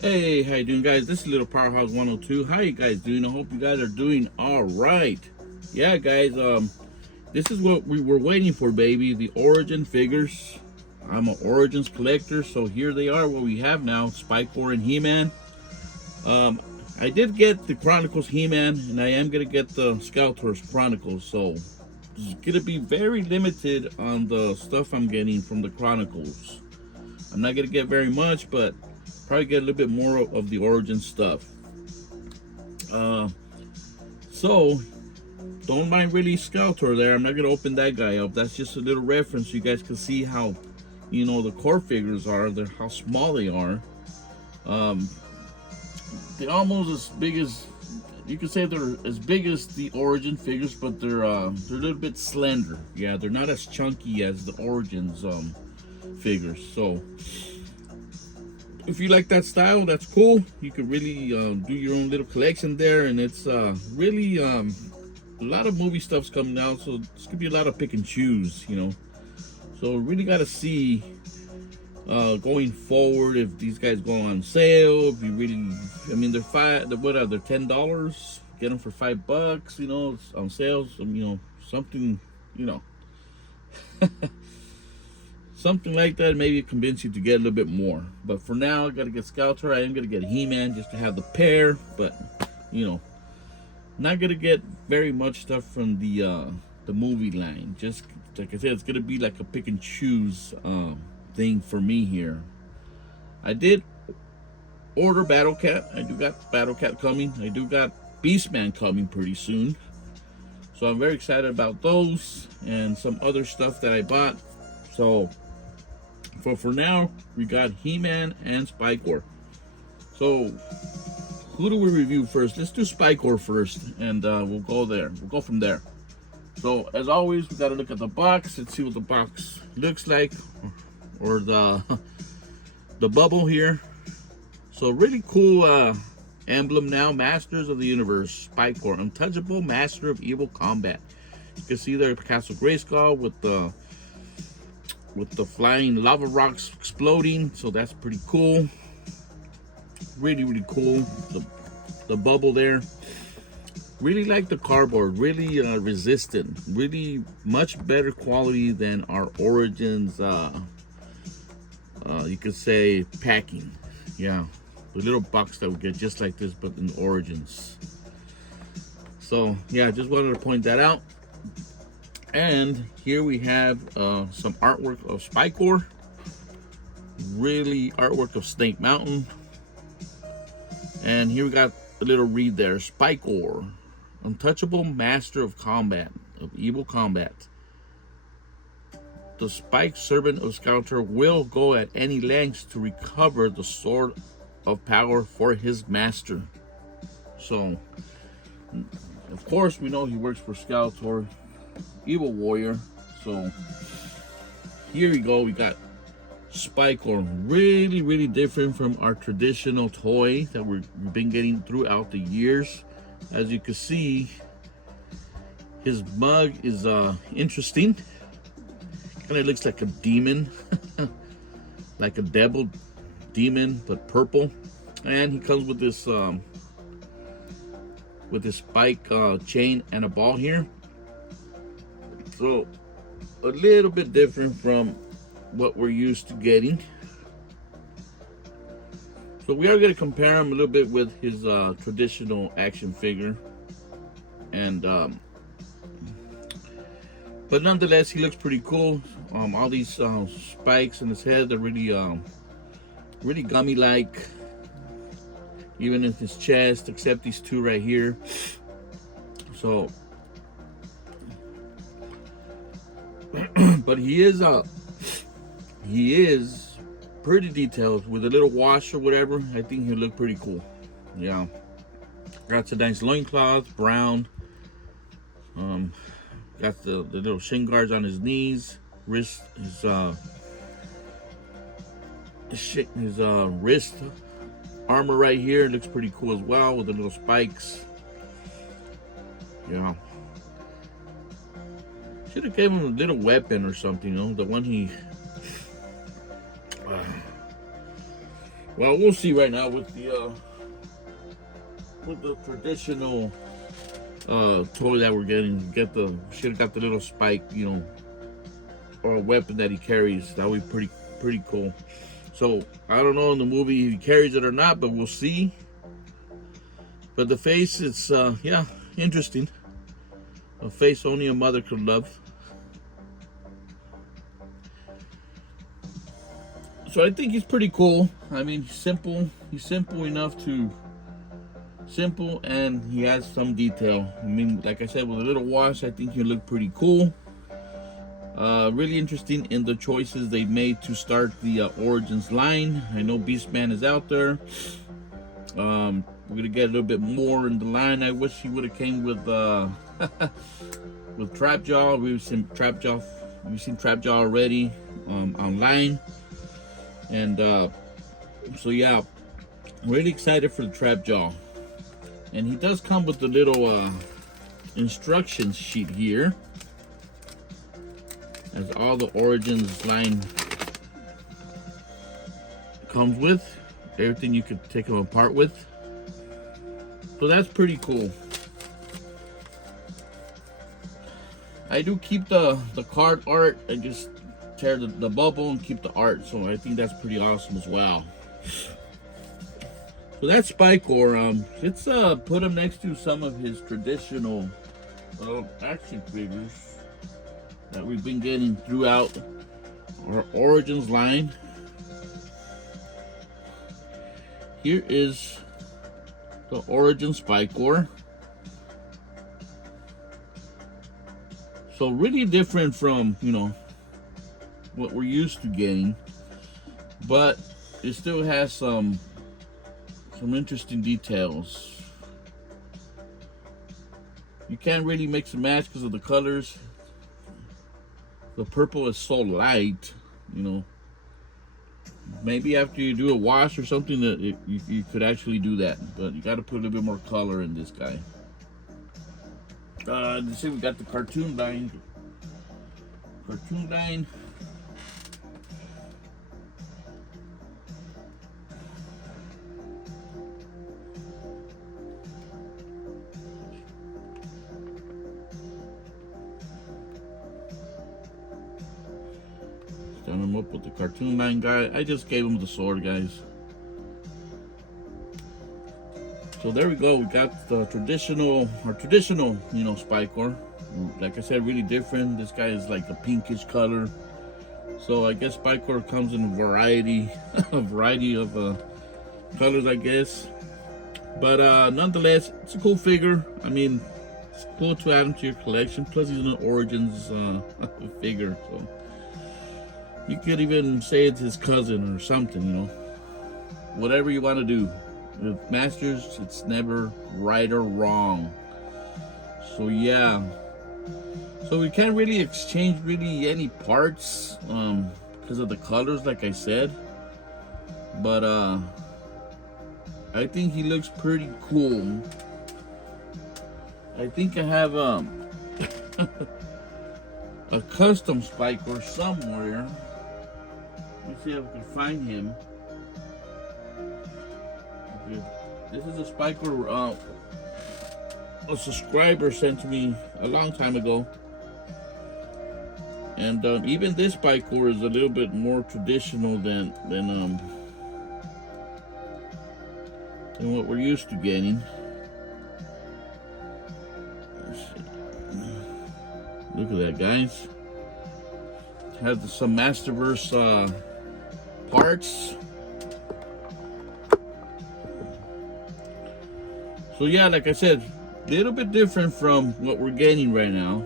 Hey, how you doing, guys? This is Little Powerhouse 102. How you guys doing? I hope you guys are doing all right. Yeah, guys. This is what we were waiting for, baby. The Origin figures. I'm an Origins collector, so here they are. What we have now: Spikor and He-Man. Um, I did get the Chronicles He-Man, and I am gonna get the Skeletor's Chronicles. So it's gonna be very limited on the stuff I'm getting from the Chronicles. I'm not gonna get very much, but probably get a little bit more of the Origin stuff. So don't mind really Skeletor there. I'm not gonna open that guy up. That's just a little reference so you guys can see how, the core figures are. They're how small they are. They're almost as big as, you could say they're as big as the Origin figures, but they're a little bit slender. Yeah, they're not as chunky as the Origins figures. So if you like that style, that's cool. You could really do your own little collection there, and it's really a lot of movie stuff's coming out, so it's gonna be a lot of pick and choose. So really got to see going forward if these guys go on sale. If you really, I mean, they're $10. Get them for $5. It's on sales. Something, you know. Something like that, maybe convince you to get a little bit more. But for now, I gotta get Skeletor. I am gonna get He-Man just to have the pair. But not gonna get very much stuff from the movie line. Just like I said, it's gonna be like a pick and choose thing for me here. I did order Battle Cat. I do got Battle Cat coming. I do got Beastman coming pretty soon. So I'm very excited about those and some other stuff that I bought. So for now, we got He-Man and Spikor. So who do we review first? Let's do Spikor first, and we'll go there. We'll go from there. So as always, we gotta look at the box and see what the box looks like, or the bubble here. So really cool emblem now. Masters of the Universe, Spikor, untouchable master of evil combat. You can see there Castle Grayskull with the flying lava rocks exploding, so that's pretty cool. Really cool. The bubble there. Really like the cardboard. Really resistant. Really much better quality than our Origins. You could say packing. Yeah, the little box that we get just like this, but in Origins. So yeah, just wanted to point that out. And here we have some artwork of Spikor. Really artwork of Snake Mountain. And here we got a little read there. Spikor, untouchable master of combat, of evil combat. The spiked servant of Skeletor will go at any lengths to recover the sword of power for his master. So, of course, we know he works for Skeletor, evil warrior. So here we go. We got Spikor, really different from our traditional toy that we've been getting throughout the years. As you can see, his mug is interesting. Kind of looks like a demon, like a devil demon, but purple. And he comes with this spike chain and a ball here. So a little bit different from what we're used to getting. So we are going to compare him a little bit with his traditional action figure, and but nonetheless, he looks pretty cool. All these spikes in his head, they're really gummy-like. Even in his chest, except these two right here. So, but he is pretty detailed with a little wash or whatever. I think he'll look pretty cool. Yeah, got a nice loincloth, brown. Got the little shin guards on his knees, wrist, his wrist armor right here looks pretty cool as well with the little spikes. Yeah, should have gave him a little weapon or something. The one he Well, we'll see right now with the traditional toy that we're getting. Should have got the little spike, or a weapon that he carries. That would be pretty cool. So I don't know in the movie if he carries it or not, but we'll see. But the face, it's yeah, interesting. A face only a mother could love. So I think he's pretty cool. I mean, he's simple. He's simple enough to and he has some detail. I mean, like I said, with a little wash, I think he'll look pretty cool. Really interesting in the choices they made to start the Origins line. I know Beastman is out there. We're gonna get a little bit more in the line. I wish he would have came with with Trapjaw. We've seen Trapjaw already online, and so yeah, really excited for the Trapjaw. And he does come with the little instructions sheet here, as all the Origins line comes with. Everything you could take them apart with. So that's pretty cool. I do keep the card art. I just tear the bubble and keep the art. So I think that's pretty awesome as well. So that's Spikor. Let's put him next to some of his traditional action figures that we've been getting throughout our Origins line. Here is the Origin Spikor. So really different from, what we're used to getting, but it still has some interesting details. You can't really mix and match because of the colors. The purple is so light, Maybe after you do a wash or something, that you could actually do that, but you got to put a little bit more color in this guy. Let's see, we got the cartoon line. Stand him up with the cartoon line guy. I just gave him the sword, guys. So there we go. We got the traditional, Spikor. Like I said, really different. This guy is like a pinkish color. So I guess Spikor comes in a variety of colors, I guess. But nonetheless, it's a cool figure. I mean, it's cool to add him to your collection. Plus, he's an Origins figure. So you could even say it's his cousin or something, Whatever you want to do. With Masters, it's never right or wrong. So yeah. So we can't really exchange any parts because of the colors, like I said. But I think he looks pretty cool. I think I have a custom Spikor somewhere. Let me see if I can find him. This is a Spikor a subscriber sent to me a long time ago, and even this Spikor is a little bit more traditional than what we're used to getting. Look at that, guys. It has some Masterverse parts. So yeah, like I said, a little bit different from what we're getting right now.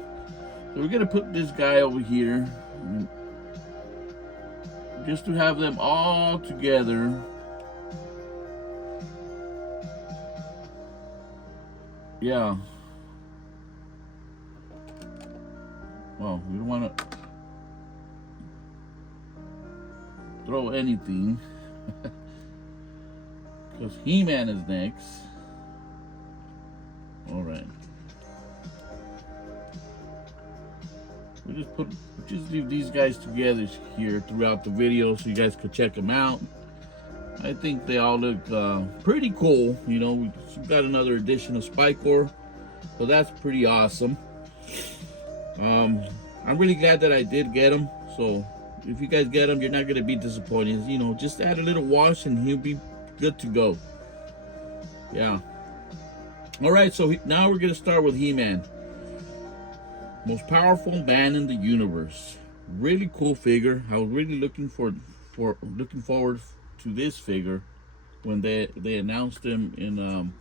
So we're gonna put this guy over here just to have them all together. Yeah. Well, we don't want to throw anything because He-Man is next. All right. We just leave these guys together here throughout the video so you guys could check them out. I think they all look pretty cool. You know, we got another edition of Spikor, so that's pretty awesome. I'm really glad that I did get them. So if you guys get them, you're not gonna be disappointed. You know, just add a little wash and he'll be good to go. Yeah. All right, so now we're gonna start with He-Man, most powerful man in the universe. Really cool figure. I was really looking forward to this figure when they announced him in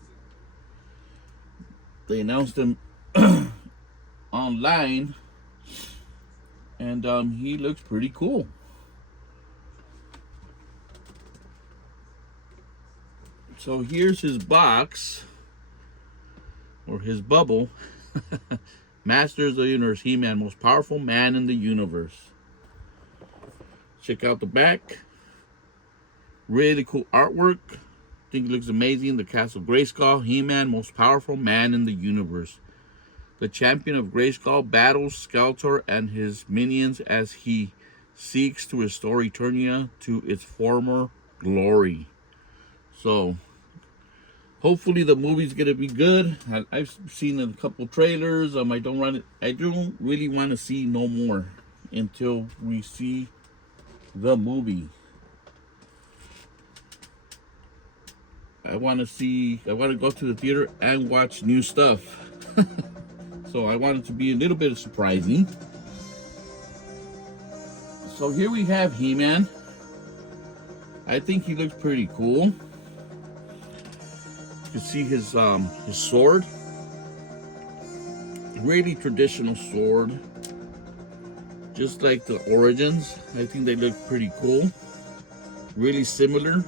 online, and he looks pretty cool. So here's his box, or his bubble. Masters of the Universe, He-Man, most powerful man in the universe. Check out the back. Really cool artwork. I think it looks amazing. The Castle Grayskull, He-Man, most powerful man in the universe. The champion of Grayskull battles Skeletor and his minions as he seeks to restore Eternia to its former glory. So hopefully the movie's gonna be good. I've seen a couple trailers. I don't really want to see no more until we see the movie. I want to go to the theater and watch new stuff. So I want it to be a little bit surprising. So here we have He-Man. I think he looks pretty cool. You can see his sword. Really traditional sword. Just like the Origins. I think they look pretty cool. Really similar.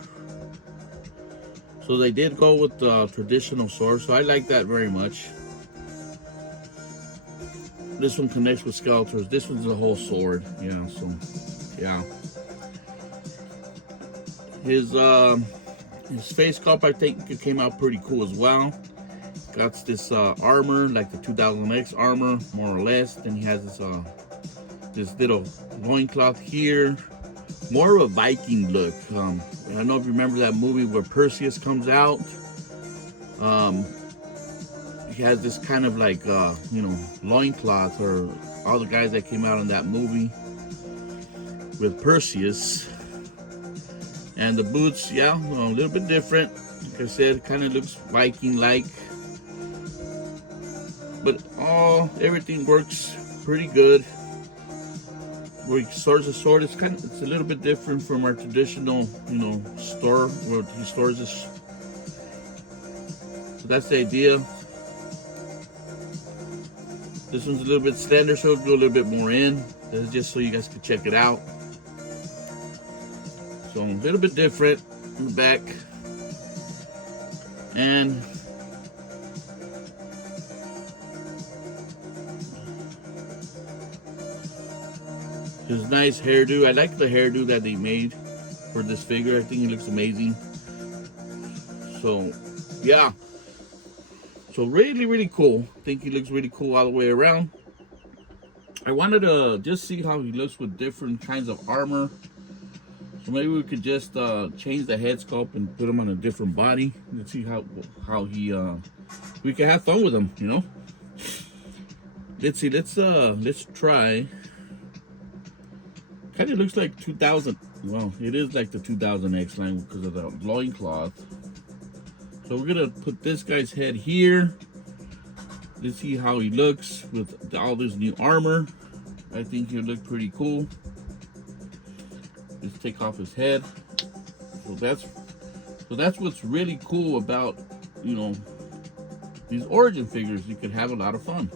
So they did go with the traditional sword, so I like that very much. This one connects with Skeletor's. This one's a whole sword. Yeah, so yeah. His face sculpt, I think it came out pretty cool as well. Got this armor, like the 2000X armor, more or less. Then he has this little loincloth here. More of a Viking look. I don't know if you remember that movie where Perseus comes out. He has this kind of like, loincloth, or all the guys that came out in that movie with Perseus. And the boots, yeah, a little bit different. Like I said, kind of looks Viking-like. But everything works pretty good. Where he stores his sword, it's a little bit different from our traditional, store where he stores his. So that's the idea. This one's a little bit slender, so it'll go a little bit more in. This is just so you guys can check it out. So a little bit different in the back. And his nice hairdo. I like the hairdo that they made for this figure. I think he looks amazing. So, yeah. So really, really cool. I think he looks really cool all the way around. I wanted to just see how he looks with different kinds of armor. So maybe we could just change the head sculpt and put him on a different body. Let's see how he we can have fun with him, Let's see. Let's try. Kind of looks like 2000. Well, it is like the 2000X line because of the loincloth. So we're gonna put this guy's head here. Let's see how he looks with all this new armor. I think he'll look pretty cool. Let's take off his head. So that's what's really cool about, these Origin figures. You could have a lot of fun.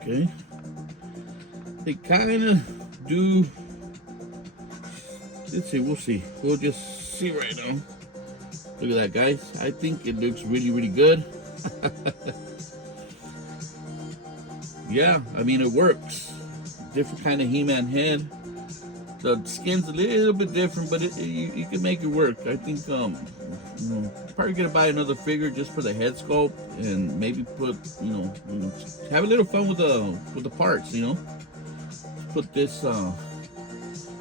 Okay. They kind of do. Let's see. We'll see. We'll just see right now. Look at that, guys. I think it looks really, really good. Yeah, I mean, it works. Different kind of He-Man head. The skin's a little bit different, but you can make it work. I think probably gonna buy another figure just for the head sculpt, and maybe put have a little fun with the parts. Put this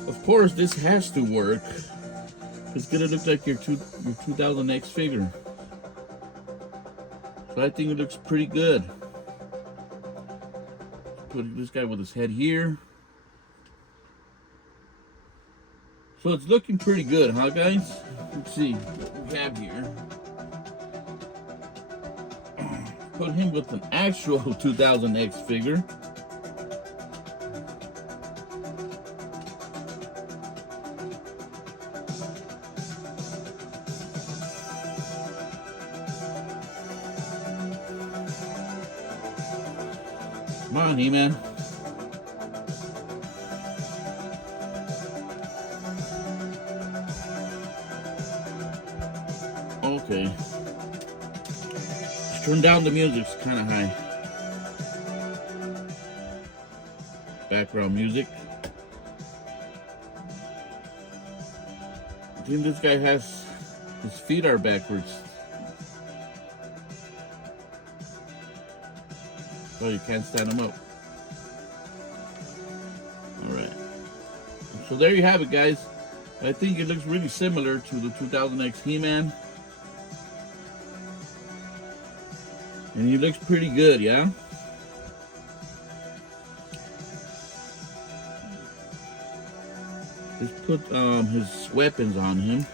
Of course, this has to work. It's gonna look like your 2000X figure. So I think it looks pretty good. Put this guy with his head here. So it's looking pretty good, huh, guys? Let's see what we have here. Put him with an actual 2000X figure. Come on, He-Man. Okay. Let's turn down the music, it's kind of high. Background music. I think this guy has, his feet are backwards. Oh, you can't stand him up. Alright. So there you have it, guys. I think it looks really similar to the 2000X He-Man. And he looks pretty good, yeah? Just put his weapons on him.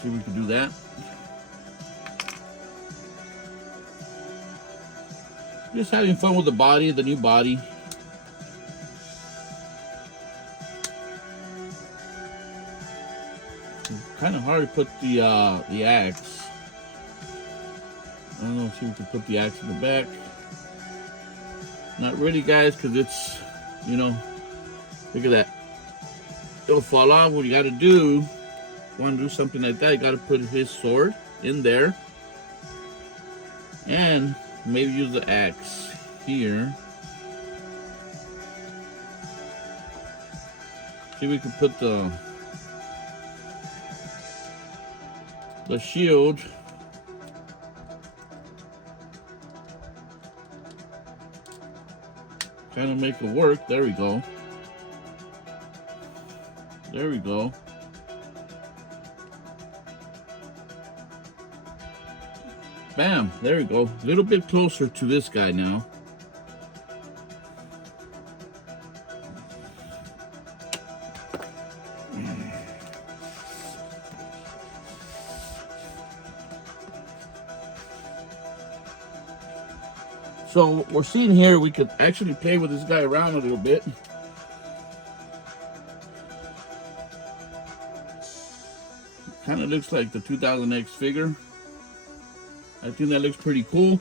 See if we can do that. Just having fun with the body, the new body. It's kind of hard to put the axe. I don't know, see if we can put the axe in the back. Not really, guys, because it's, you know, look at that. It'll fall off. What you got to do, if you want to do something like that, you got to put his sword in there. And maybe use the axe here. See if we can put the shield kind of make it work. There we go. There we go. Bam, there we go. A little bit closer to this guy now. So what we're seeing here, we could actually play with this guy around a little bit. Kind of looks like the 2000X figure. I think that looks pretty cool.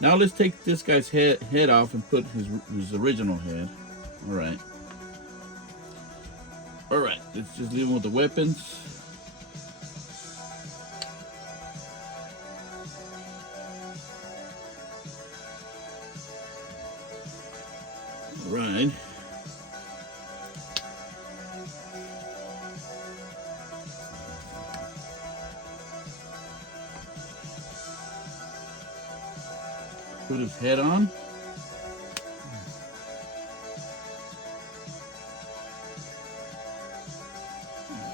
Now let's take this guy's head off and put his original head. All right. All right, let's just leave him with the weapons. All right. Put his head on.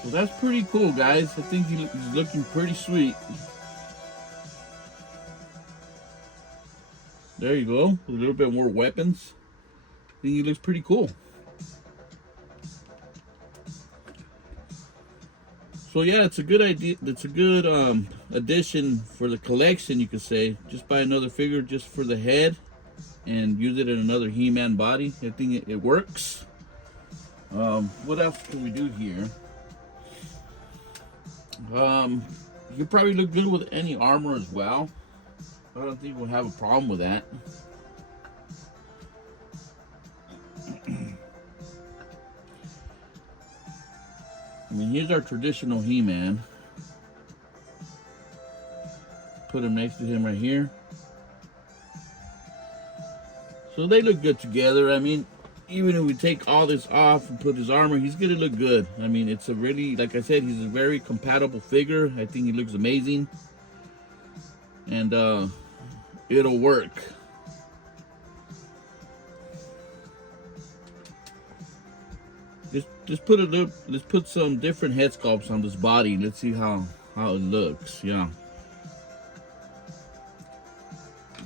So that's pretty cool, guys. I think he's looking pretty sweet. There you go. With a little bit more weapons. I think he looks pretty cool. So yeah, it's a good idea. It's a good addition for the collection, you could say. Just buy another figure just for the head and use it in another He-Man body. I think it works. What else can we do here? You probably look good with any armor as well. I don't think we'll have a problem with that. I mean, here's our traditional He-Man. Put him next to him right here. So they look good together. I mean, even if we take all this off and put his armor, he's gonna look good. I mean, it's a really, like I said, he's a very compatible figure. I think he looks amazing. And it'll work. Just put a little. Let's put some different head sculpts on this body. Let's see how it looks. Yeah.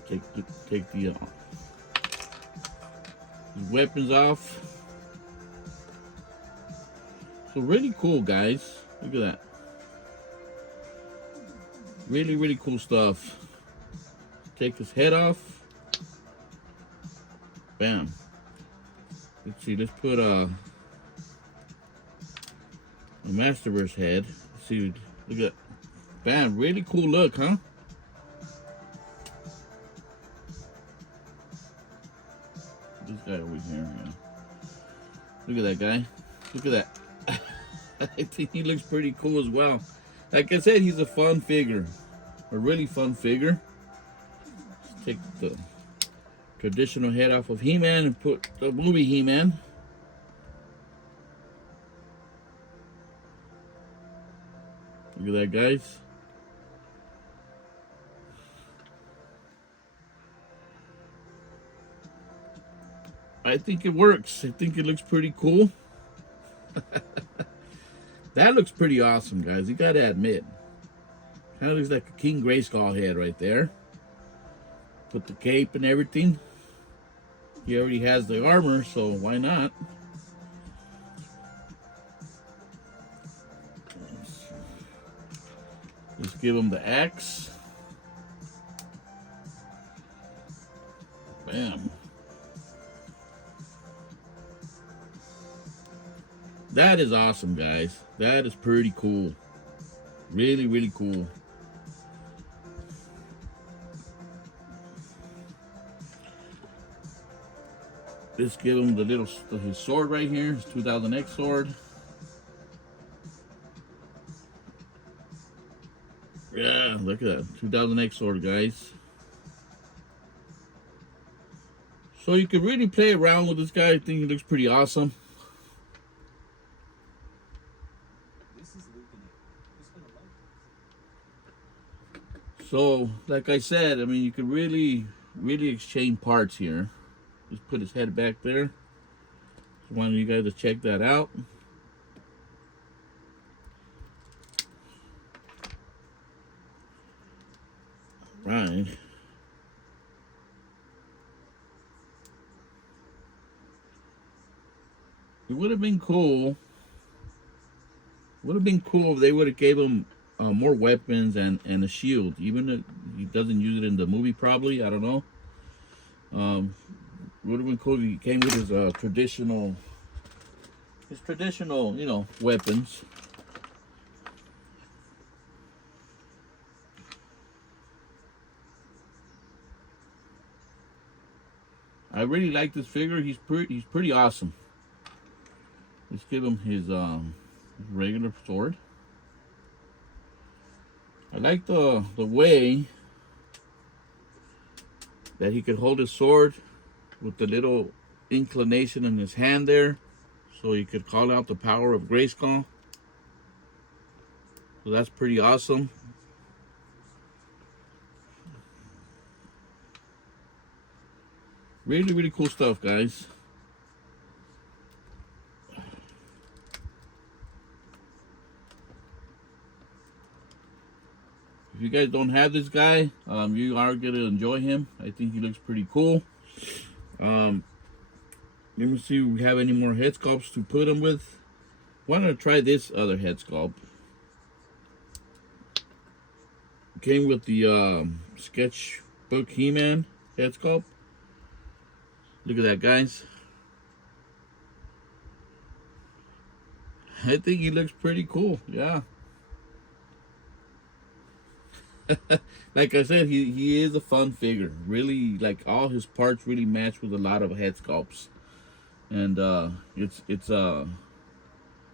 Take the weapons off. So really cool, guys. Look at that. Really cool stuff. Take his head off. Bam. Let's see. Let's put a Masterverse head. Let's see. Look at that. Bam. Really cool look, huh? This guy over here. Yeah. Look at that guy. Look at that. I think he looks pretty cool as well. Like I said, he's a fun figure. A really fun figure. Let's take the traditional head off of He-Man and put the movie He-Man. Look at that, guys. I think it works. I think it looks pretty cool. That looks pretty awesome, guys. You gotta admit. Kind of looks like a King Grayskull head right there. Put the cape and everything. He already has the armor, so why not? Let's give him the axe. Bam. That is awesome, guys. That is pretty cool. Really cool. Let's give him his sword right here. His 2000X sword. Yeah, look at that. 2000X sword, guys. So you could really play around with this guy. I think he looks pretty awesome. So, like I said, I mean, you could really exchange parts here. Just put his head back there. Just wanted you guys to check that out. Right. It would have been cool. Would have been cool if they would have gave him more weapons and a shield. Even if he doesn't use it in the movie, probably. I don't know. Would have been cool if he came with his traditional, you know, weapons. I really like this figure. He's pretty awesome. Let's give him his regular sword. I like the way that he could hold his sword with the little inclination in his hand there, so he could call out the power of Grayskull. So that's pretty awesome. Really cool stuff, guys. If you guys don't have this guy, you are going to enjoy him. I think he looks pretty cool. Let me see if we have any more head sculpts to put him with. Why don't I try this other head sculpt? Came with the sketchbook He-Man head sculpt. Look at that, guys. I think he looks pretty cool. Yeah. Like I said, he is a fun figure. Really, like all his parts really match with a lot of head sculpts, and it's a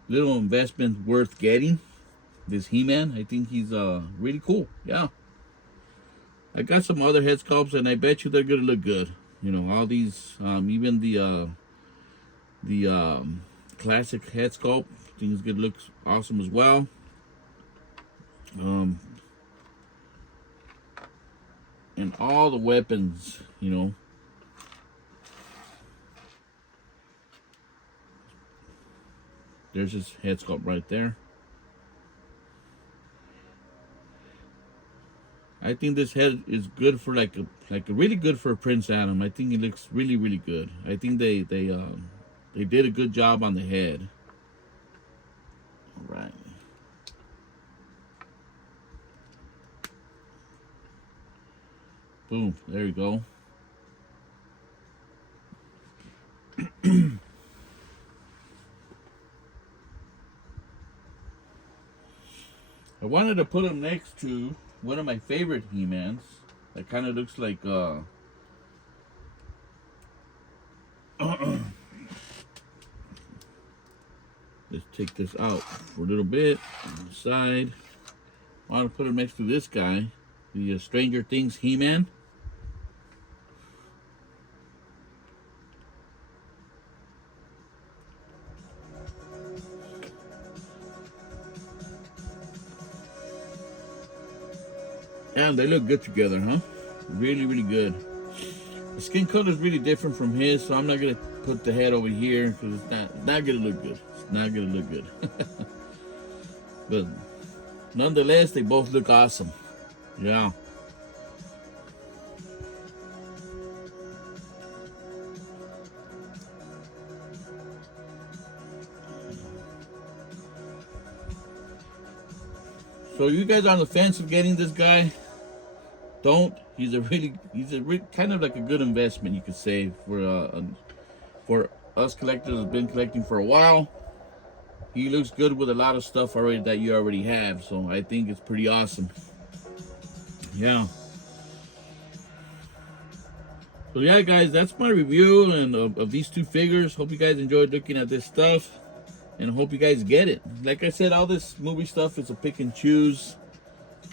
little investment worth getting. This He-Man, I think he's really cool. Yeah, I got some other head sculpts, and I bet you they're gonna look good. You know, all these, even the classic head sculpt, I think it's gonna look awesome as well. And all the weapons, you know. There's his head sculpt right there. I think this head is good for like a really good for Prince Adam. I think it looks really, really good. I think they did a good job on the head. All right. Boom. There you go. I wanted to put him next to one of my favorite He-Mans. That kind of looks like let's take this out for a little bit on the side. I want to put him next to this guy, the Stranger Things He-Man. Yeah, they look good together, huh? Really, really good. The skin color is really different from his, so I'm not gonna put the head over here because it's not gonna look good. It's not gonna look good. But nonetheless, they both look awesome. Yeah. So you guys are on the fence of getting this guy? Don't. He's a kind of like a good investment, you could say, for us collectors who've been collecting for a while. He looks good with a lot of stuff already that you already have, so I think it's pretty awesome. Yeah. So yeah, guys, that's my review and of these two figures. Hope you guys enjoyed looking at this stuff, and hope you guys get it. Like I said, all this movie stuff is a pick and choose.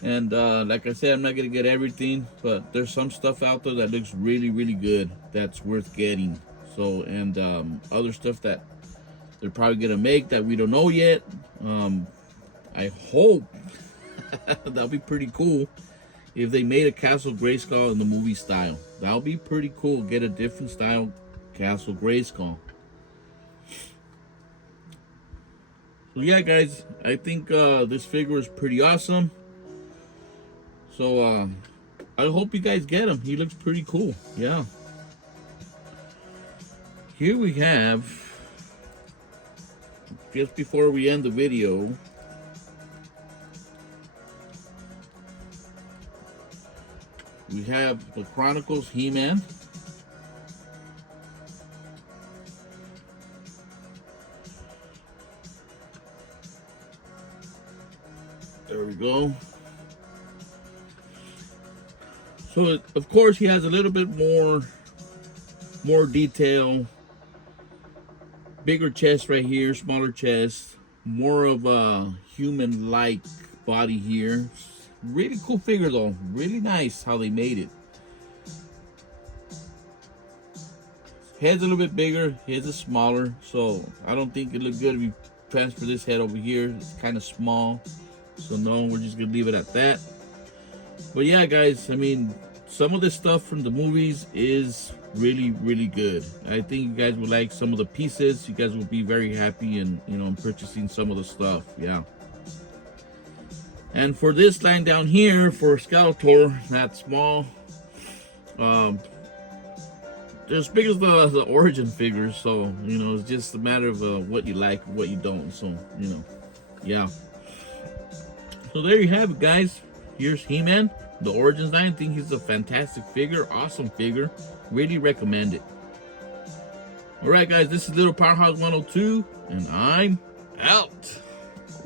And like I said, I'm not going to get everything, but there's some stuff out there that looks really, really good that's worth getting. So, and other stuff that they're probably going to make that we don't know yet. I hope that'll be pretty cool if they made a Castle Grayskull in the movie style. That'll be pretty cool. Get a different style Castle Grayskull. So yeah, guys, I think this figure is pretty awesome. So I hope you guys get him. He looks pretty cool. Yeah. Here we have, just before we end the video, we have the Chronicles He-Man. There we go. So, of course, he has a little bit more detail. Bigger chest right here, smaller chest. More of a human-like body here. Really cool figure, though. Really nice how they made it. Head's a little bit bigger. Head's is smaller. So, I don't think it look good if you transfer this head over here. It's kind of small. So, no, we're just going to leave it at that. But yeah, guys, I mean, some of this stuff from the movies is really, really good. I think you guys will like some of the pieces. You guys will be very happy in, in purchasing some of the stuff. Yeah. And for this line down here, for Skeletor, that small, they're as big as the origin figures. So, it's just a matter of what you like, what you don't. So, yeah. So there you have it, guys. Here's He-Man, the Origins line. I think he's a fantastic figure, awesome figure. Really recommend it. Alright, guys, this is Little Powerhouse 102, and I'm out.